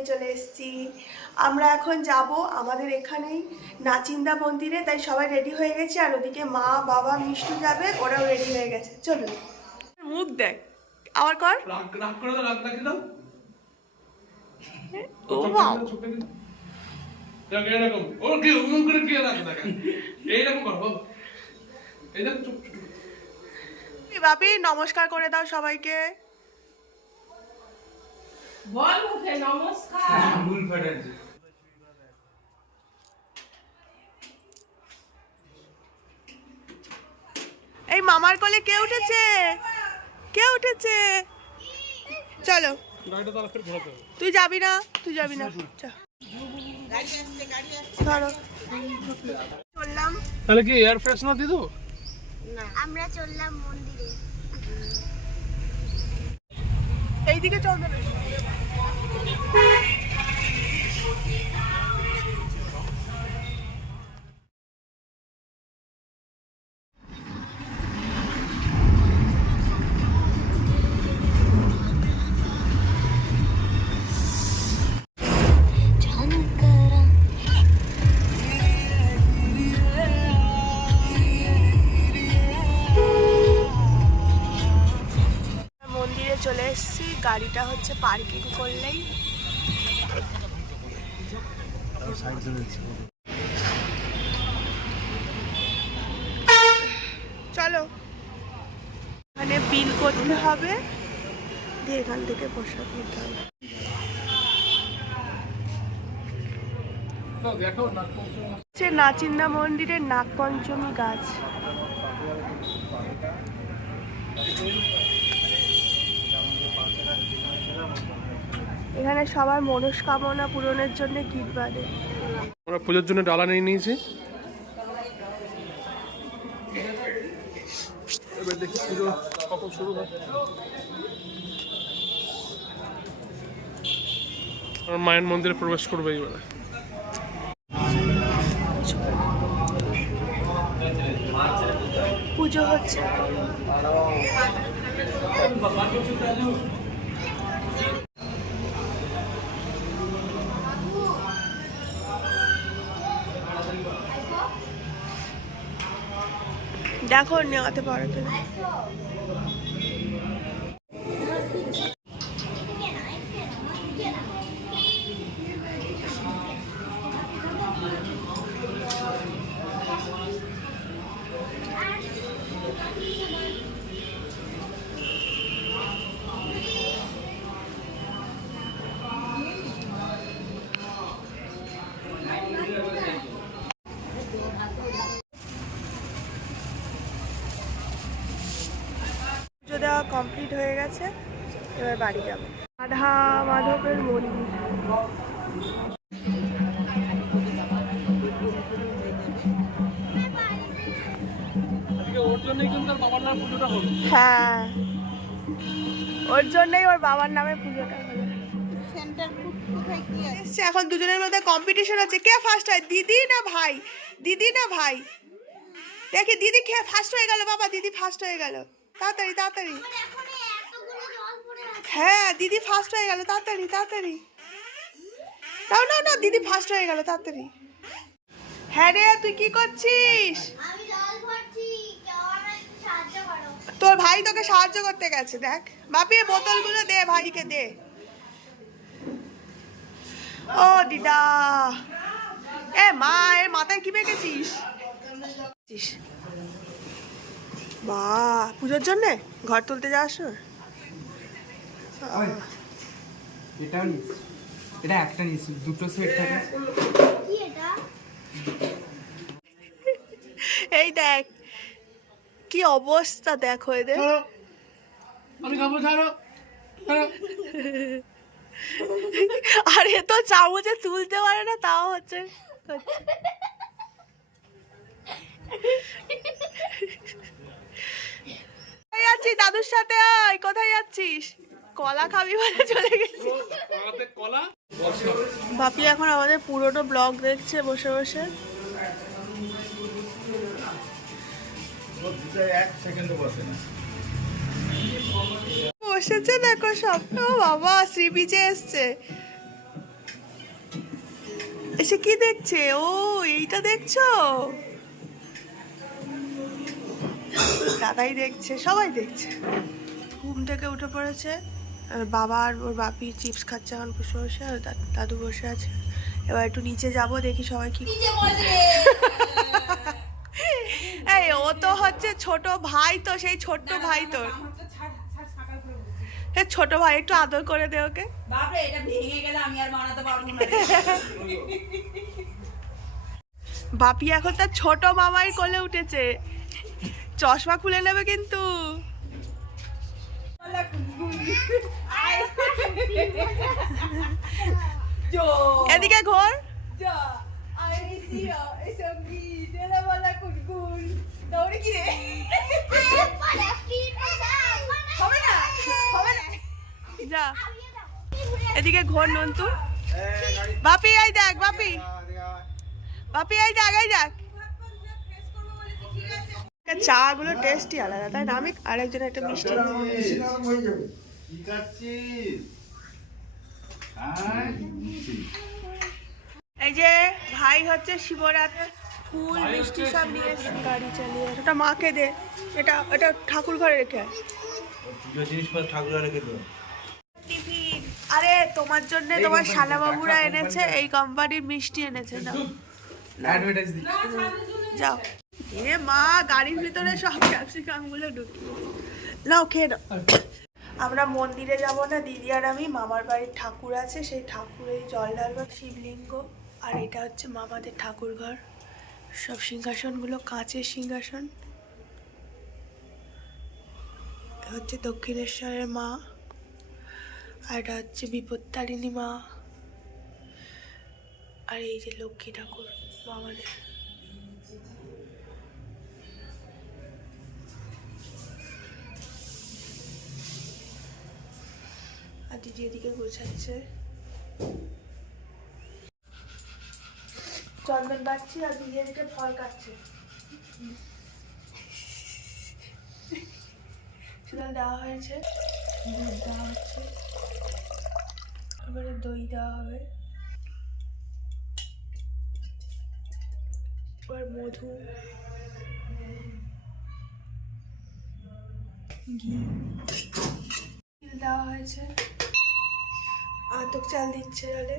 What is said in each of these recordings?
নিয়ে চলে এসেছি। আমরা এখন যাব আমাদের এখানেই নাচিন্দা মন্দিরে তাই সবাই রেডি হয়ে গেছে। আর ওদিকে মা বাবা মিষ্টু যাবে ওরাও রেডি হয়ে গেছে। চলুন। মুখ দেখ। আবার কর। বাপি নমস্কার করে দাও সবাইকে। বল মুখে নমস্কার। ভুল ফাটাচ্ছে এই মামার কোলে কে উঠেছে? কে উঠেছে? চলো। তুই যাবি না? তুই যাবি না। ধরো। চললাম। তাহলে কি এয়ার ফ্রেশনার দিয়ে দেবো? আমরা চললাম মন্দিরে। এইদিকে চল দেবে গাড়িটা হচ্ছে পার্কিং করলেই চলো। মানে বিল করতে হবে। দিয়ে এখান থেকে প্রসাদ নিতে হবে। হচ্ছে নাচিন্দা মন্দিরের নাগপঞ্চমী গাছ। এখানে সবার মনস্কামনা পূরণের জন্য গীত বাঁধে। আমরা পুজোর জন্য ডালা নিয়ে নিয়েছি। এবার দেখি পুজো কখন শুরু হয়। মায়ের মন্দিরে প্রবেশ করবে এইবারে। পুজো হচ্ছে। দেখো নেওয়াতে পারো কিনা পুজো দেওয়া কমপ্লিট হয়ে গেছে এবার বাড়ি যাব। রাধা মাধবের মন্দির। ওর জন্যই বাবার নাম হ্যাঁ ওর জন্যই ওর বাবার নামে পুজোটা হলো। এসছে এখন দুজনের মধ্যে কম্পিটিশন কে ফার্স্ট হয় দিদি না ভাই? দিদি না ভাই? দেখি দিদি খেয়ে ফার্স্ট হয়ে গেল? বাবা দিদি ফার্স্ট হয়ে গেল। তাড়াতাড়ি তাড়াতাড়ি এখন এতগুলো জল পড়ে আছে হ্যাঁ দিদি ফার্স্ট হয়ে গেল তাড়াতাড়ি তাড়াতাড়ি। নাও না না দিদি ফার্স্ট হয়ে গেল তাড়াতাড়ি। হ্যাঁ রে তুই কি করছিস? তোর ভাই তোকে সাহায্য করতে গেছে দেখ। বাপি বোতলগুলো দে ভাইকে দে। ও দিদা। এ মা এর মাথায় কি মেখেছিস? বা পুজোর জন্যে ঘর তুলতে যাওয়ার সময়? এটাও নিস এটা একটা নিস দুটো সেট থাকে। কি এই দেখ কি অবস্থা দেখো এদের আমি খাব ছাড়ো ছাড়ো। আর এ তো চামচে তুলতে পারে না তাও হচ্ছে। কোথায় যাচ্ছিস? দাদুর সাথে আয় কোথায় যাচ্ছিস? কলা খাবি বলে চলে গেছি। বাপি এখন আমাদের পুরোনো ব্লগ দেখছে বসে বসে। বসেছে দেখো সব। বাবা বিচে এসছে। এসে কি দেখছে? ও এইটা দেখছ? দাদাই দেখছে সবাই দেখছে। ঘুম থেকে উঠে পড়েছে। আর বাবা আর ওর বাপি চিপস খাচ্ছে এখন বসে বসে আর দাদু বসে আছে। এবার একটু নিচে যাব দেখি সবাই কি এই ও তো হচ্ছে ছোট ভাই তো সেই ছোট্ট ভাই তোর। হ্যাঁ ছোট ভাই একটু আদর করে দে ওকে। বাপি এখন তার ছোট মামাই কোলে উঠেছে। চশমা খুলে নেবে কিন্তু। এদিকে ঘোর যা এদিকে ঘোর নন্তু বাপি আই দেখ বাপি বাপি আই দেখ আই দেখ চা গুলো টেস্টই আলাদা তাই না? আমি আরেকজন একটা মিষ্টি এই যে ভাই হচ্ছে শিবরাতে ফুল মিষ্টি সব নিয়ে গাড়ি চালিয়ে ওটা মাকে দে। এটা এটা ঠাকুর ঘরে রেখে আয়। টিফিন আরে তোমার জন্য তোমার শালা বাবুরা এনেছে এই কোম্পানির মিষ্টি এনেছে না যাও। এ মা গাড়ির ভিতরে সব ক্যাপসিকামগুলো ঢুকিয়ে নাও খেয়ে নাও। আমরা মন্দিরে যাব না, দিদি আর আমি, মামার বাড়ির ঠাকুর আছে, সেই ঠাকুরের জল ঢালবো, শিবলিঙ্গ, আর এটা হচ্ছে মামাদের ঠাকুর ঘর সব সিংহাসনগুলো কাঁচের সিংহাসন। হচ্ছে দক্ষিণেশ্বরের মা, আর এটা হচ্ছে বিপত্তারিণী মা, আর এই যে লক্ষ্মী ঠাকুর, মামাদের। দিদি এদিকে গোছাচ্ছে। চন্দন বাচ্ছি আর দিদি এদিকে ফল কাটছে। চুলাল দেওয়া হয়েছে। দুধ দেওয়া হচ্ছে। এবারে দই দেওয়া হবে। মধু। ঘি। দেওয়া হয়েছে। আতক চাল দিচ্ছে জলে।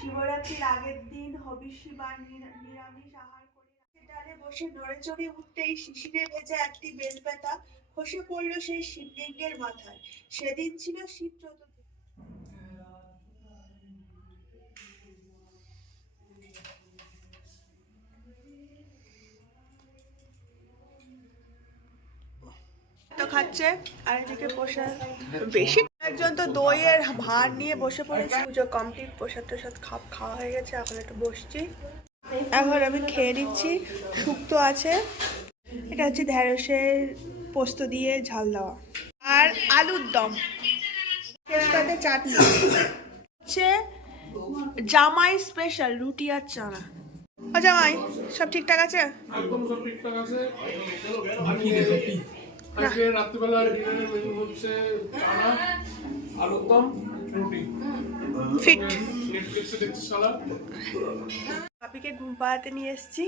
শিবরাত্রির আগের দিন হবিষ্যি বা নিরামিষ আহার করে ডালে বসে নড়ে চড়ে উঠতেই শিশিরে একটি বেলপাতা খসে পড়ল সেই শিবলিঙ্গের মাথায়। সেদিন ছিল শিব চতুর্থী। খাচ্ছে, আর এদিকে প্রসাদ বেশি একজন তো দইয়ের ভার নিয়ে বসে পড়েছে। পুজো কমপ্লিট প্রসাদ টসাদ খাপ খাওয়া হয়ে গেছে এখন একটু বসছি। এখন আমি খেয়ে নিচ্ছি শুক্তো আছে। এটা হচ্ছে ঢেঁড়সের পোস্ত দিয়ে ঝাল দেওয়া। আর আলুর দম। তেজপাতে চাটনি। হচ্ছে জামাই স্পেশাল রুটি আর চানা। ও জামাই সব ঠিকঠাক আছে? একদম সব ঠিকঠাক আছে? আজকে রাত্রিবেলা ডিনারের মেনু হচ্ছে আলুর দম রুটি। ফিট। নেটফ্লিক্সে দেখছি ঘুম পাড়াতে নিয়ে এসেছি।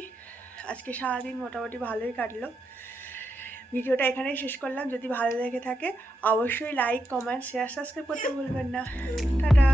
আজকে সারাদিন মোটামুটি ভালোই কাটলো। ভিডিওটা এখানেই শেষ করলাম। যদি ভালো লেগে থাকে অবশ্যই লাইক কমেন্ট শেয়ার সাবস্ক্রাইব করতে ভুলবেন না। টাটা।